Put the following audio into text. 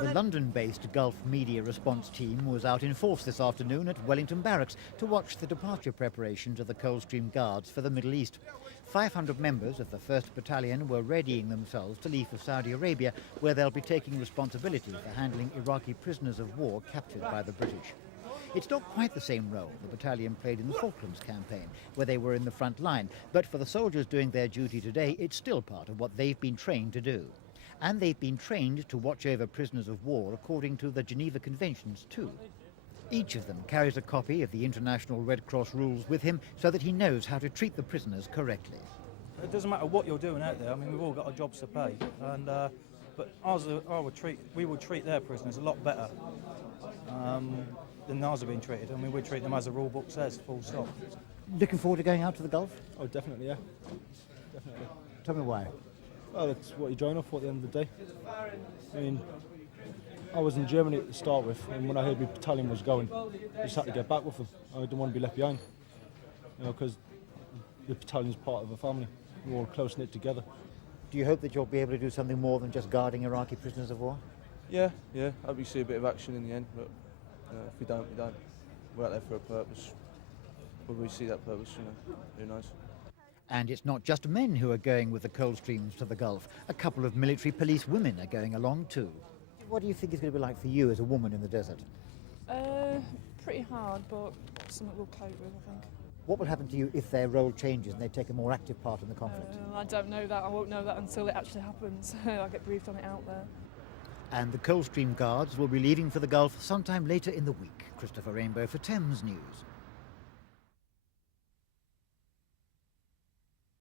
The London-based Gulf Media Response Team was out in force this afternoon at Wellington Barracks to watch the departure preparations of the Coldstream Guards for the Middle East. 500 members of the 1st Battalion were readying themselves to leave for Saudi Arabia, where they'll be taking responsibility for handling Iraqi prisoners of war captured by the British. It's not quite the same role the battalion played in the Falklands campaign, where they were in the front line, but for the soldiers doing their duty today, it's still part of what they've been trained to do. And they've been trained to watch over prisoners of war according to the Geneva Conventions too. Each of them carries a copy of the International Red Cross rules with him so that he knows how to treat the prisoners correctly. It doesn't matter what you're doing out there. I mean, we've all got our jobs to pay, and but we would treat their prisoners a lot better than ours are being treated. I mean, we treat them as the rule book says, full stop. Looking forward to going out to the Gulf? Oh, definitely, yeah. Definitely. Tell me why. Well, that's what you join off for at the end of the day. I mean, I was in Germany to start with, and when I heard my battalion was going, I just had to get back with them. I didn't want to be left behind, because the battalion's part of a family. We're all close-knit together. Do you hope that you'll be able to do something more than just guarding Iraqi prisoners of war? Yeah. I hope we see a bit of action in the end, but if we don't, we don't. We're out there for a purpose. Will we see that purpose, who knows? And it's not just men who are going with the Coldstreams to the Gulf. A couple of military police women are going along too. What do you think it's going to be like for you as a woman in the desert? Pretty hard, but something we'll cope with, I think. What will happen to you if their role changes and they take a more active part in the conflict? I don't know that. I won't know that until it actually happens. I'll get briefed on it out there. And the Coldstream Guards will be leaving for the Gulf sometime later in the week. Christopher Rainbow for Thames News.